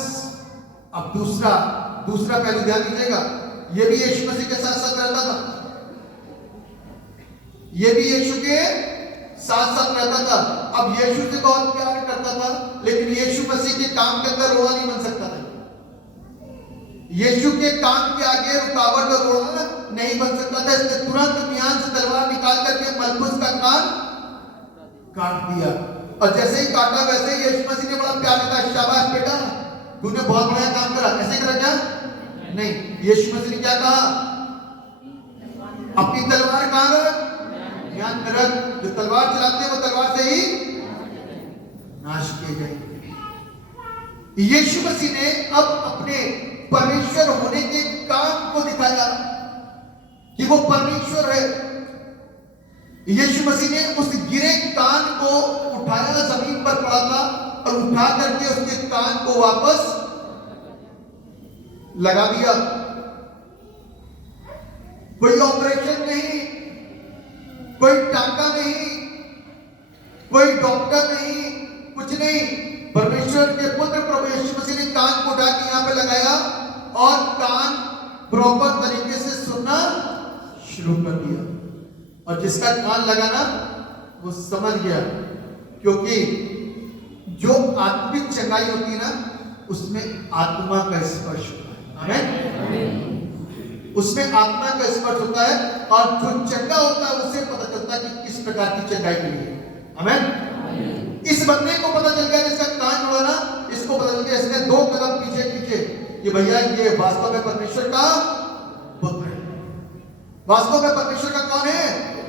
अब दूसरा पहलू ध्यान दीजिएगा, ये भी यीशु मसीह के साथ साथ रहता था, ये भी यीशु के साथ साथ रहता था। अब यीशु से बहुत प्यार करता था, लेकिन यीशु मसीह के काम के अंदर रोड़ा नहीं बन सकता था। यीशु के काम के आगे रुकावट और रोड़ा नहीं बन सकता था। इसने तुरंत म्यान से तलवार निकाल करके मलखुस का कान काट दिया। और जैसे ही काटा, वैसे ही यीशु मसीह ने बड़ा प्यार दिया, शाबाश बेटा, तूने बहुत बड़ा काम करा। ऐसे करा क्या? नहीं, यीशु मसीह ने क्या कहा? अपनी तलवार कहां रख? ध्यान में रख। जो तलवार चलाते हैं वो तलवार से ही नाश किए जाएंगे। यीशु मसीह ने अब अपने परमेश्वर होने के काम को दिखाया कि वो परमेश्वर है। यीशु मसीह ने उस गिरे कान को उठाया, जमीन पर पड़ा था, और उठा करके उसके कान को वापस लगा दिया। कोई ऑपरेशन नहीं, कोई टांका नहीं, कोई डॉक्टर नहीं, कुछ नहीं। परमेश्वर के पुत्र प्रभु यीशु मसीह ने कान को उठा के यहां पे लगाया और कान प्रॉपर तरीके से सुनना शुरू कर दिया। और जिसका कान लगाना वो समझ गया, क्योंकि जो आत्मिक चंगाई होती है ना, उसमें आत्मा का स्पर्श होता है। आमीन। उसमें आत्मा का स्पर्श होता है, और जो चंगा होता है उसे पता चलता है कि किस प्रकार की चंगाई के लिए। आमीन। इस बंदे को पता चल गया, जिसका कान उड़ा ना, इसको पता चल गया, इसने 2 कदम पीछे कि भैया ये वास्तव में परमेश्वर का पुत्र है। वास्तव में परमेश्वर का कौन है?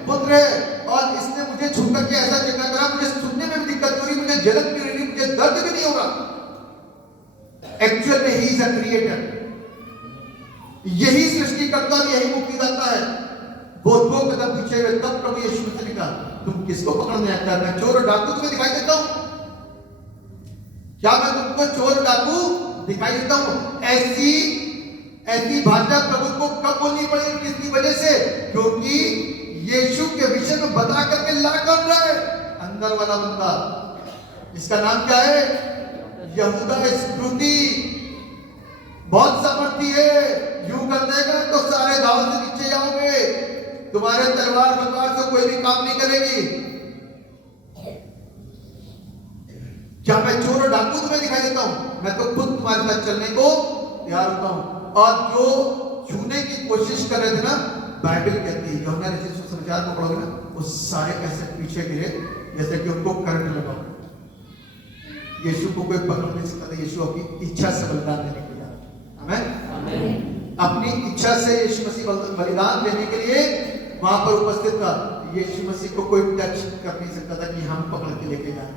पुत्र है। और इसने मुझे छू करके ऐसा चंगा करा, मुझे सुनने में भी दिक्कत हो रही, मुझे जलन भी हो रही, मुझे दर्द भी नहीं होगा। एक्चुअल में ही इज अ क्रिएटर, यही सृष्टि करता और यही मुक्तिदाता है। वो 2 कदम पीछे हुए, तब प्रभु यीशु मसीह ने कहा, तुम किसको पकड़ने आता है? मैं चोर और डाकू तुम्हें दिखाई देता हूं क्या? मैं तुमको चोर डाकू दिखाई देता हूं? ऐसी भाषा प्रभु को कब बोलनी पड़ी? किसकी वजह से? क्योंकि यीशु के विषय में बता करके ला कर रहा है अंदर वाला बंदा। इसका नाम क्या है? यहूदा इस्करियोती। बहुत सामर्थी है, यूं कर देगा तो सारे दाव से नीचे जाओगे, तुम्हारे तलवार बलवार से कोई भी काम नहीं करेगी। क्या मैं चोर और डाकू तुम्हें दिखाई देता हूं? मैं तो खुद तुम्हारे साथ चलने को तैयार होता हूं। और जो छूने की कोशिश कर रहे थे ना, बाइबल कहती है, यूहन्ना रचित सुसमाचार को पढ़ोगे ना, वो सारे ऐसे पीछे गिरे जैसे कि उनको करंट लगा। यीशु को कोई पकड़ नहीं सकता था। यीशु अपनी इच्छा से बलिदान देने के लिए, आमीन, अपनी इच्छा से यीशु मसीह बलिदान देने के लिए वहां पर उपस्थित था। यीशु मसीह को कोई टच कर नहीं सकता था कि हम पकड़ के लेके जाए।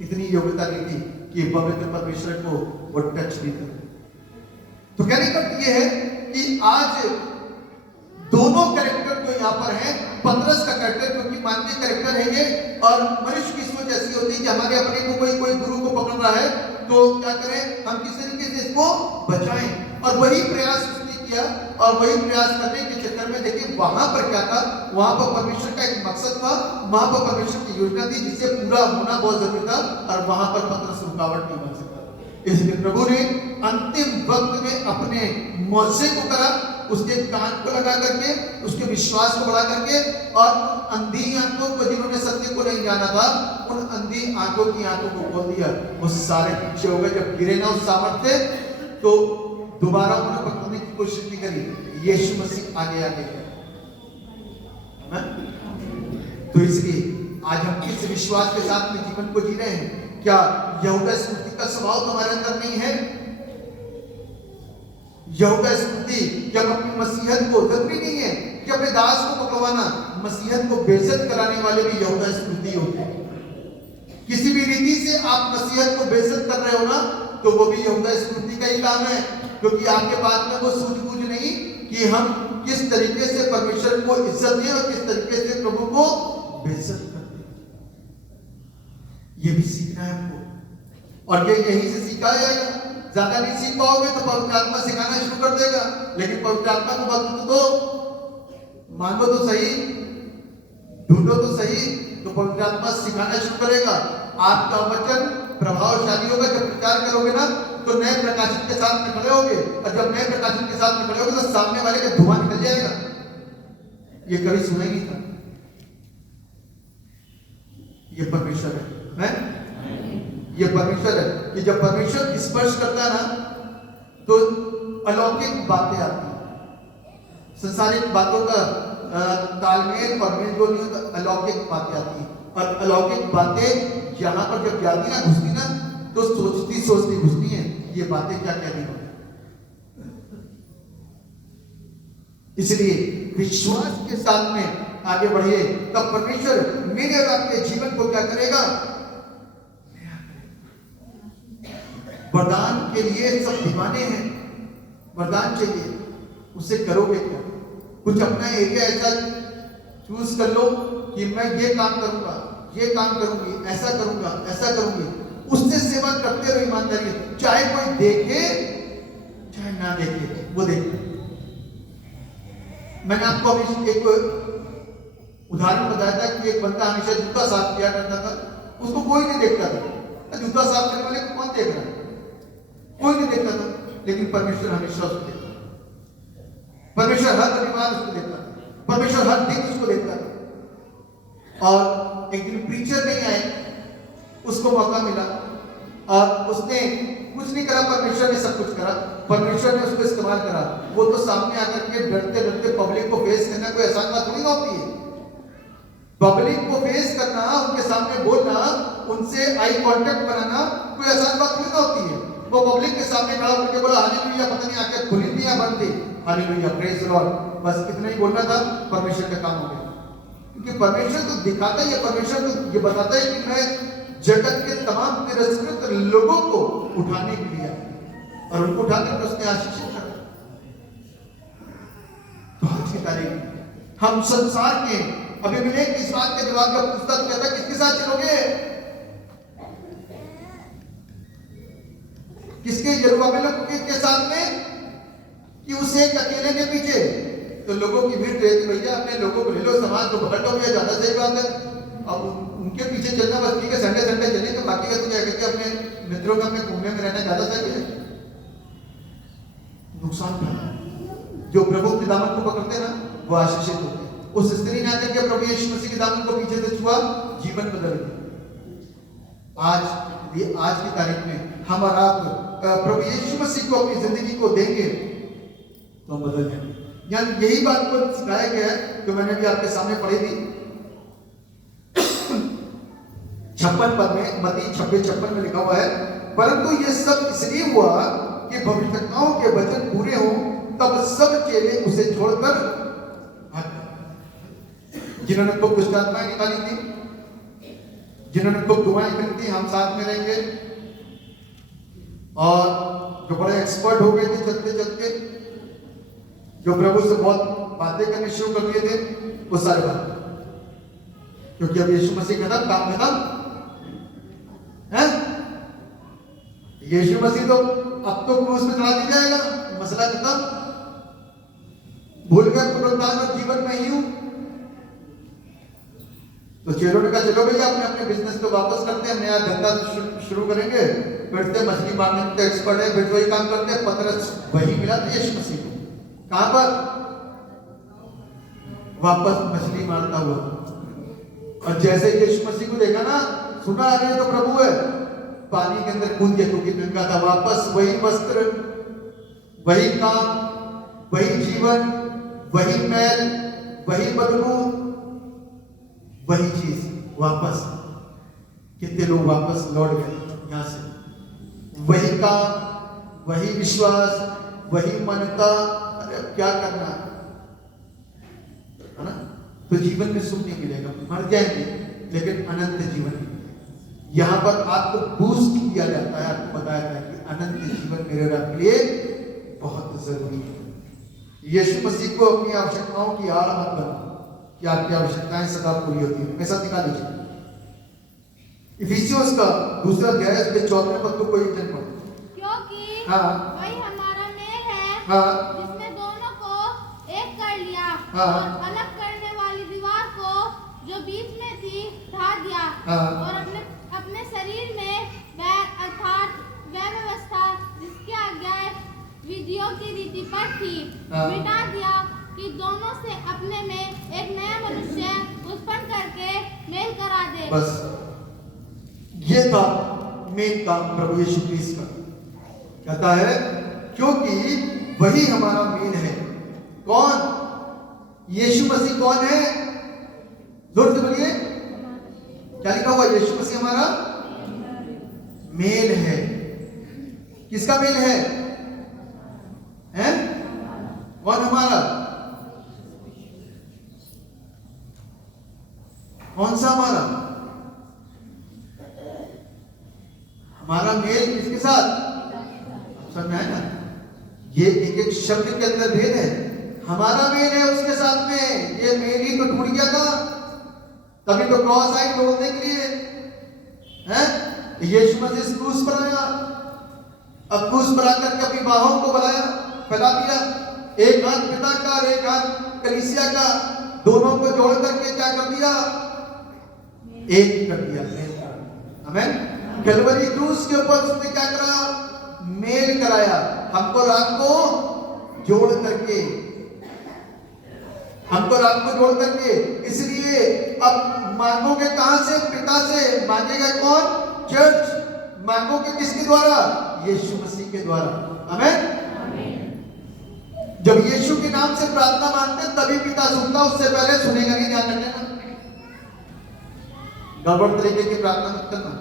इतनी योग्यता नहीं थी कि पवित्र परमेश्वर को वो टच नहीं करे। तो कहने का ये है कि आज दोनों कैरेक्टर जो यहाँ पर हैं, पतरस का कैरेक्टर क्योंकि मानवीय कैरेक्टर है ये, और मनुष्य की सोच ऐसी होती है कि हमारे अपने को कोई गुरु को पकड़ रहा है तो क्या करें, हम किस तरीके से इसको बचाएं। और वही प्रयास उसने किया, और वही प्रयास करने के चक्कर में देखिए वहां पर क्या था, वहां पर परमेश्वर का एक मकसद था, वहां पर परमेश्वर की योजना थी जिससे पूरा होना बहुत जरूरी था, और वहां पर पतरस रुकावट नहीं बन सकता। इसलिए प्रभु ने अंतिम वक्त में अपने मौजे को करा, उसके कान को लगा करके, उसके विश्वास को बढ़ा करके, और अंधी आंखों को जिन्होंने सत्य को नहीं जाना था, उन अंधी आंखों की आंखों को खोल दिया। वो सारे पीछे हो गए। जब गिरे ना उस सामर्थ्य, तो दोबारा उन्हें पकड़ने की कोशिश नहीं करी, यीशु मसीह आगे आगे गए। तो इसलिए आज हम किस विश्वास के साथ में जीवन को जी रहे हैं? क्या यहूदा स्मृति का स्वभाव तुम्हारे अंदर नहीं है? यहूदा स्मृति, क्या हम अपनी मसीहत को, जरूरी नहीं है कि अपने दास को पकड़वाना, मसीहत को बेइज्जत कराने वाले भी यहूदा स्मृति होते हैं। किसी भी रीति से आप मसीहत को बेइज्जत कर रहे हो ना, तो वो भी यहूदा स्मृति का ही काम है, क्योंकि आपके पास में वो सूझबूझ नहीं कि हम किस तरीके से परमेश्वर को इज्जत दें और किस तरीके से प्रभु को बेइज्जत करते हैं। ये भी सीखना है हमको, और ये यहीं से सीखा जाएगा। ज्यादा नहीं सीख पाओगे तो पवित्र आत्मा सिखाना शुरू कर देगा, लेकिन पवित्र आत्मा को वक्त तो मांगो तो सही, ढूंढो तो सही, तो पवित्र आत्मा सिखाना शुरू करेगा। आपका वचन प्रभावशाली होगा जब प्रचार करोगे ना, तो नए प्रकाशन के साथ में खड़े होगे, और जब नए प्रकाशन के साथ में खड़े होगे तो सामने वाले का धुआं निकल जाएगा। ये कभी सुना ही नहीं था। ये परमेश्वर है, ये परमेश्वर है कि जब परमेश्वर स्पर्श करता है ना, तो अलौकिक बातें आती हैं। संसारिक बातों का तालमेल और मेलजोल नहीं होता, अलौकिक बातें आती हैं। और अलौकिक बातें यहाँ पर जब जाती ना, घुसती ना, तो सोचती घुसती हैं, ये बातें क्या कह रही होती। इसलिए विश्वास के साथ में आगे बढ़िए, तब परमेश्वर मेरे और आपके जीवन को क्या करेगा? वरदान के लिए सब दीवाने हैं, वरदान चाहिए, उसे करोगे क्या? कुछ अपना एरिया ऐसा चूज कर लो कि मैं ये काम करूंगा, ये काम करूंगी, ऐसा करूंगा, ऐसा करूंगी, उससे सेवा करते रहो ईमानदारी, चाहे कोई देखे चाहे ना देखे, वो देखे। मैंने आपको अभी एक उदाहरण बताया था कि एक बंदा हमेशा जूता साफ किया करता था, उसको कोई नहीं देखता था। जूता साफ करने वाले को कौन देख रहा है? कोई नहीं देखता था, लेकिन परमेश्वर हमेशा उसको देखता था। परमेश्वर हर रविवार उसको देखता था, परमेश्वर हर दिन उसको देखता था। और एक दिन प्रीचर नहीं आए, उसको मौका मिला और उसने कुछ नहीं करा, परमेश्वर ने सब कुछ करा, परमेश्वर ने उसको इस्तेमाल करा। वो तो सामने आकर के डरते डरते पब्लिक को फेस करना कोई आसान बात थोड़ी ना होती है। पब्लिक को फेस करना, उनके सामने बोलना, उनसे आई कांटेक्ट बनाना कोई आसान बात थोड़ी ना होती है। वो पब्लिक के सामने खड़ा होकर बोला हालेलुया, पता नहीं आंखें खुली थी या बंद थी, हालेलुया प्रेज लॉर्ड, बस इतना ही बोलना था, परमेश्वर का काम हो गया। क्योंकि परमेश्वर तो दिखाता है, परमेश्वर तो ये बताता है कि मैं जगत के तमाम तिरस्कृत लोगों को उठाने के लिए, और उनको उठाकर उसने आशीषित कर। तो आज की तारीख हम संसार के अबीमेलेक इस बात का जवाब जब पूछता तो कहता किसके साथ चलोगे? किसके? यरूब्बाबेल के साथ में कि उसे एक अकेले के पीछे? तो लोगों की भीड़ रहती, भैया अपने लोगों को ले लो, समाज को पकड़ लो, ये ज्यादा सही बात है। अब उनके पीछे चलना बस ठीक है, संडे संडे चले, तो बाकी का तो क्या कहते हैं अपने मित्रों का अपने घूमने में रहना ज्यादा सही है। नुकसान था। जो प्रभु के दामन को पकड़ते ना, वो आशीषित होते हैं। उस स्त्री ने आकर के प्रभु यीशु मसीह के दामन को पीछे से छुआ, जीवन बदल गया। आज की तारीख में हम और आप प्रभु यीशु मसीह को अपनी जिंदगी को देंगे तो हम बदल जाएंगे। यानी यही बात को सिखाया गया है जो मैंने भी आपके सामने पढ़ी थी 56 पद में, मत्ती 26:56 में लिखा हुआ है, परंतु ये सब इसलिए हुआ कि भविष्यवक्ताओं के वचन पूरे हों, तब सब चेले उसे छोड़कर जिन्होंने खूब दुष्ट आत्माएं निकाली थी, जिन्होंने खूब दुआएं करी थी, हम साथ में रहेंगे, और जो बड़े एक्सपर्ट हो गए थे चलते चलते, जो प्रभु से बहुत बातें करने शुरू कर दिए थे, वो सारे बात, क्योंकि अब यीशु मसीह खत्म, काम खत्म है। यीशु मसीह तो अब तो क्रूस पे चढ़ा दिया जाएगा, मसला खत्म, भूल गए पुनरुत्थान और जीवन में ही हूं। तो चेलों ने कहा चलो भैया अपने अपने बिजनेस को वापस करते हैं, नया धंधा शुरू करेंगे, फिर से मछली मारने में एक्सपर्ट है, फिर वही काम करते हैं। पतरस वही मिला था यीशु मसीह को, कहां पर? वापस मछली मारता हुआ। और जैसे यीशु मसीह को देखा ना, सुना अरे तो प्रभु है, पानी के अंदर कूद के, क्योंकि नंगा था, वापस वही वस्त्र वही काम, वही जीवन, वही मैल, वही बदबू, वही चीज वापस। कितने लोग वापस लौट गए यहां से? वही काम, वही विश्वास, वही मान्यता। अरे अब क्या करना है ना? तो जीवन में सुख नहीं मिलेगा, मर जाएंगे लेकिन अनंत जीवन नहीं। यहाँ पर आपको बूस्ट किया जाता है, आपको बताया जाता है कि अनंत जीवन मेरे और आपके लिए बहुत जरूरी है। यीशु मसीह को अपनी आवश्यकताओं की आड़ मत बनो कि आपकी आवश्यकताएं सदा पूरी होती है। ऐसा दिखा दीजिए इफिसियों का 2 अध्याय उसके 14वें पद को कोई जन पढ़ो। क्योंकि हाँ वही हमारा मेल है, हाँ जिसने दोनों को एक कर लिया हाँ। और अलग करने वाली दीवार को जो बीच में थी ढा दिया हाँ। और अपने शरीर में वह अर्थात वह व्यवस्था जिसकी आज्ञाएं विधियों की रीति पर थी हाँ। मिटा दिया कि दोनों से अपने में एक नया मनुष्य उत्पन्न करके मेल करा दे। बस ये था मेन काम प्रभु यीशु क्रिस्ट का। कहता है क्योंकि वही हमारा मेन है। कौन? यीशु मसीह कौन है? जोर से बोलिए। क्या लिखा हुआ? यीशु मसीह हमारा मेल है। किसका मेल है? हैं? कौन हमारा? कौन सा हमारा? हमारा मेल किसके साथ? समझ में आया ना? ये एक एक शब्द के अंदर भेद है। हमारा मेल है उसके साथ में। ये मेल ही तो टूट गया था, तभी तो क्रॉस आई तोड़ने के लिए हैं। यीशु मसीह क्रूस पर आया, अब क्रूस पर आकर के अपनी बाहों को बढ़ाया, फैला दिया। एक हाथ पिता का और एक हाथ कलीसिया का, दोनों को जोड़ करके क्या कर दिया? एक कर दिया। आमीन। कैलवरी क्रूस के ऊपर उसने क्या करा? मेल कराया, हमको रात को जोड़ करके, हमको रात को जोड़ करके। इसलिए अब मांगोगे कहां से? पिता से। मांगेगा कौन? चर्च। मांगोगे किसके द्वारा? यीशु मसीह के द्वारा। आमीन। जब यीशु के नाम से प्रार्थना मांगते तभी पिता सुनता, उससे पहले सुनेगा नहीं। ध्यान रखना, गड़बड़ तरीके की प्रार्थना मत करना।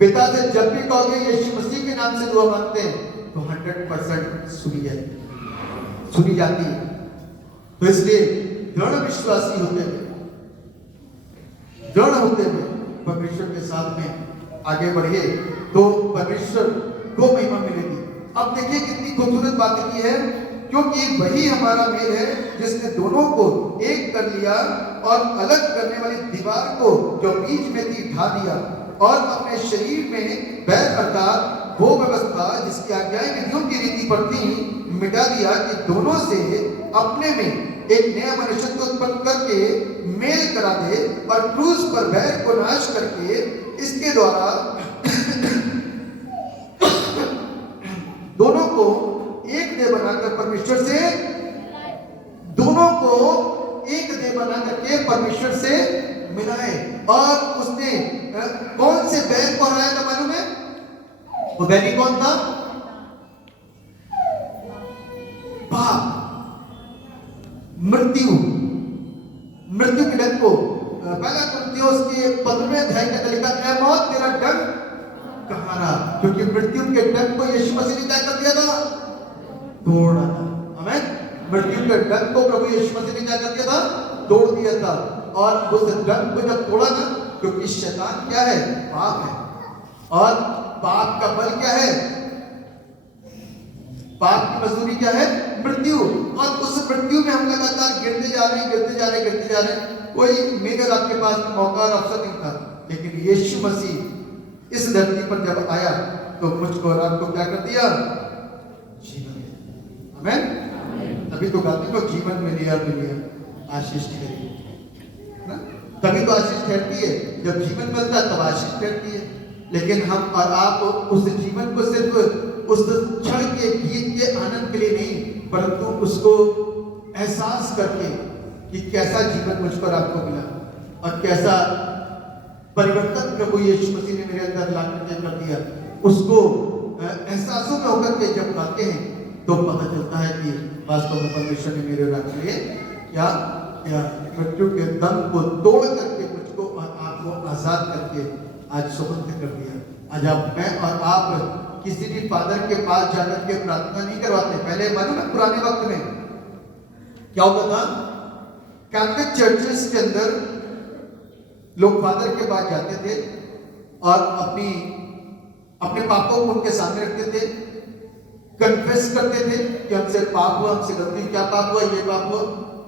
पिता से जब भी कहोगे यीशु मसीह के नाम से दुआ मांगते हैं तो 100% सुनी जाती है। तो इसलिए दृढ़ विश्वासी होते हुए, दृढ़ होते हुए परमेश्वर के साथ में आगे बढ़िए तो परमेश्वर को महिमा मिलेगी। अब देखिए कितनी खूबसूरत बात की है। क्योंकि वही हमारा मेल है जिसने दोनों को एक कर लिया और अलग करने वाली दीवार को जो बीच में थी ढा दिया और अपने शरीर में वह अर्थात वो व्यवस्था जिसकी आज्ञाएं विधियों की रीति पर थी मिटा दिया कि दोनों से अपने में एक नया मनुष्य को उत्पन्न करके मेल करा दे और क्रूस पर बैर को नाश करके इसके द्वारा दोनों को एक देह बनाकर परमेश्वर से, दोनों को एक देह बना करके परमेश्वर से मिलाए। और उसने कौन से बैर को हराया था मालूम है? वो बैरी कौन था? पाप, मृत्यु, मृत्यु के डंक को। पहला कुरिन्थियों के 15वें अध्याय का लिखा है, मौत तेरा डंक कहाँ रहा? क्योंकि मृत्यु के डंक को यीशु मसीह ने क्या कर दिया था? तोड़ा था। आमीन। मृत्यु के डंक को प्रभु यीशु मसीह ने क्या कर दिया था? तोड़ दिया था। और उस डंक को जब तोड़ा ना, क्योंकि शैतान क्या है? पाप है। और पाप का बल क्या है? पाप की मजदूरी क्या है? मृत्यु। और उस मृत्यु में हम लगातार गिरते जा रहे हैं, गिरते जा रहे हैं, गिरते जा रहे हैं। कोई मेरे और आपके पास मौका और अवसर नहीं था, लेकिन यीशु मसीह इस धरती पर जब आया तो मुझको और आपको क्या कर दिया? जीवन। आमीन। तभी तो गाते हैं जीवन में लिया आशीष ठहरी। तभी तो आशीष ठहरती है। जब जीवन मिलता है तब आशीष ठहरती है। लेकिन हम और आप उस जीवन को सिर्फ उस क्षण के गीत के आनंद के लिए नहीं, परंतु उसको एहसास करके कि कैसा जीवन मुझ पर आपको मिला और कैसा परिवर्तन प्रभु यीशु मसीह ने मेरे अंदर ला करके कर दिया, उसको एहसासों में होकर के जब गाते हैं तो पता चलता है कि वास्तव में परमेश्वर ने मेरे और आपके लिए क्या मृत्यु के दम को तोड़ करके मुझको और आपको आजाद करके आज स्वतंत्र कर दिया। आज मैं और आप किसी भी फादर के पास जाकर के प्रार्थना नहीं करवाते। पहले मालूम है पुराने वक्त में क्या होता था, कैथोलिक चर्चेस के अंदर लोग फादर के पास जाते थे और अपने पापों को उनके सामने रखते थे, कन्फेस करते थे कि हमसे पाप हुआ, हमसे गलती, क्या पाप हुआ, ये पाप हुआ,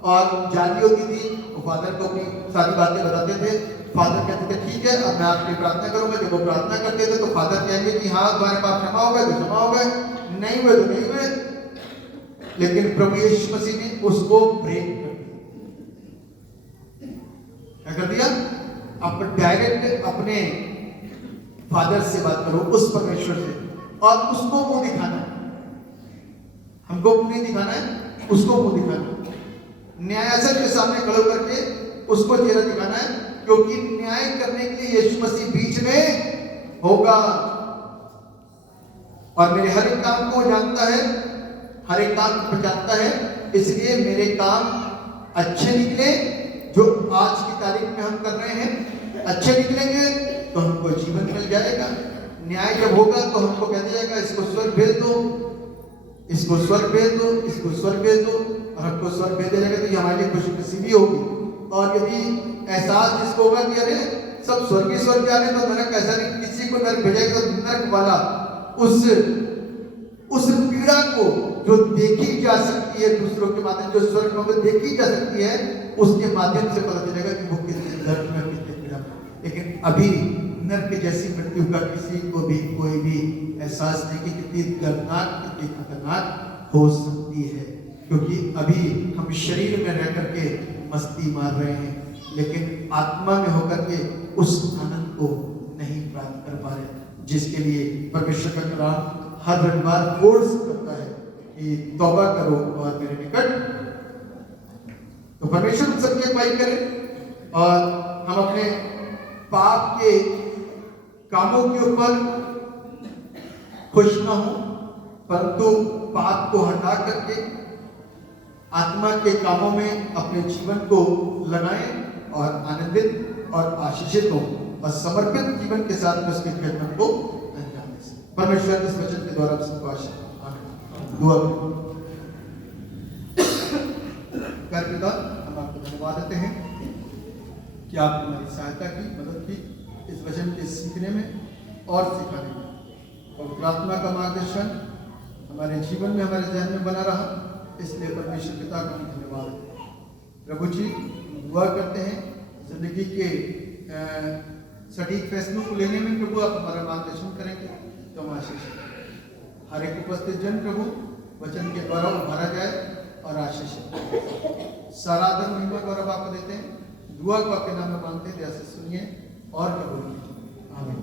और जाली होती थी। वो फादर को अपनी सारी बातें बताते थे। फादर कहते थे ठीक है, अब मैं आपकी प्रार्थना करूंगा। जब वो प्रार्थना करते थे तो फादर कहेंगे कि हाँ तुम्हारे पाप क्षमा हो गए तो क्षमा हो गए, नहीं हुए तो नहीं हुए। लेकिन प्रभु यीशु मसीह ने उसको ब्रेक कर दिया। क्या कर दिया? आप डायरेक्ट अपने फादर से बात करो, उस परमेश्वर से, और उसको मुंह दिखाना है। हमको मुंह नहीं दिखाना है, उसको मुंह दिखाना है। न्यायासन के सामने खड़े करके उसको चेहरा दिखाना है, क्योंकि न्याय करने के लिए यीशु मसीह बीच में होगा। और मेरे हर एक काम को जानता है, हर एक काम को जानता है, इसलिए मेरे काम अच्छे निकले जो आज की तारीख में हम कर रहे हैं, अच्छे निकलेंगे तो हमको जीवन मिल जाएगा। न्याय जब होगा तो हमको कह दिया इसको स्वर्ग भेज दो, इसको स्वर्ग भेज दो, इसको स्वर्ग भेज दो, और हमको स्वर्ग भेज देगा तो ये हमारे लिए खुशनसीबी होगी। और यदि एहसास जिसको होगा कि अरे सब स्वर्गीय स्वर्ग जा रहे हैं तो नरक ऐसा नहीं, किसी को नरक भेजेगा तो नरक वाला उस पीड़ा को जो देखी जा सकती है दूसरों के माध्यम, जो स्वर्ग में देखी जा सकती है, उसके माध्यम से पता चलेगा कि वो कितने दर्द में, कितने पीड़ा में। लेकिन अभी नरक जैसी मृत्यु का किसी को भी कोई भी एहसास नहीं कि कितनी दर्दनाक, कितनी खतरनाक हो सकती है, क्योंकि अभी हम शरीर में रह करके मस्ती मार रहे हैं, लेकिन आत्मा में होकर के उस आनंद को नहीं प्राप्त कर पा रहे, जिसके लिए परमेश्वर का कलाम हर रविवार फोर्स करता है कि तौबा करो और मेरे निकट। तो परमेश्वर हम सबकी अगुवाई करे और हम अपने पाप के कामों के ऊपर खुश न हो, परंतु पाप को हटा करके आत्मा के कामों में अपने जीवन को लगाएं और आनंदित और आशीषित हो और समर्पित जीवन के साथ में उसके जन्म को अंजाम दे। परमेश्वर इस वचन के द्वारा सबको आशीष दुआ कर पिता, हम आपको धन्यवाद देते हैं कि आपने हमारी सहायता की, मदद की इस वचन के सीखने में और सिखाने में, और प्रार्थना का मार्गदर्शन हमारे जीवन में, हमारे जहन में बना रहा, इसलिए परमेश्वर पिता का हम धन्यवाद देते हैं। प्रभु जी दुआ करते हैं जिंदगी के सटीक फैसलों को लेने में प्रभु आप हमारा मार्गदर्शन करेंगे तो हम आशीष। हर एक उपस्थित जन प्रभु वचन के द्वारा उभारा जाए और आशीष। सारा आदर महिमा गौरव आपको देते हैं, दुआ को आपके नाम में मांगते हैं, जैसे सुनिए और कबूल कीजिए। आमीन।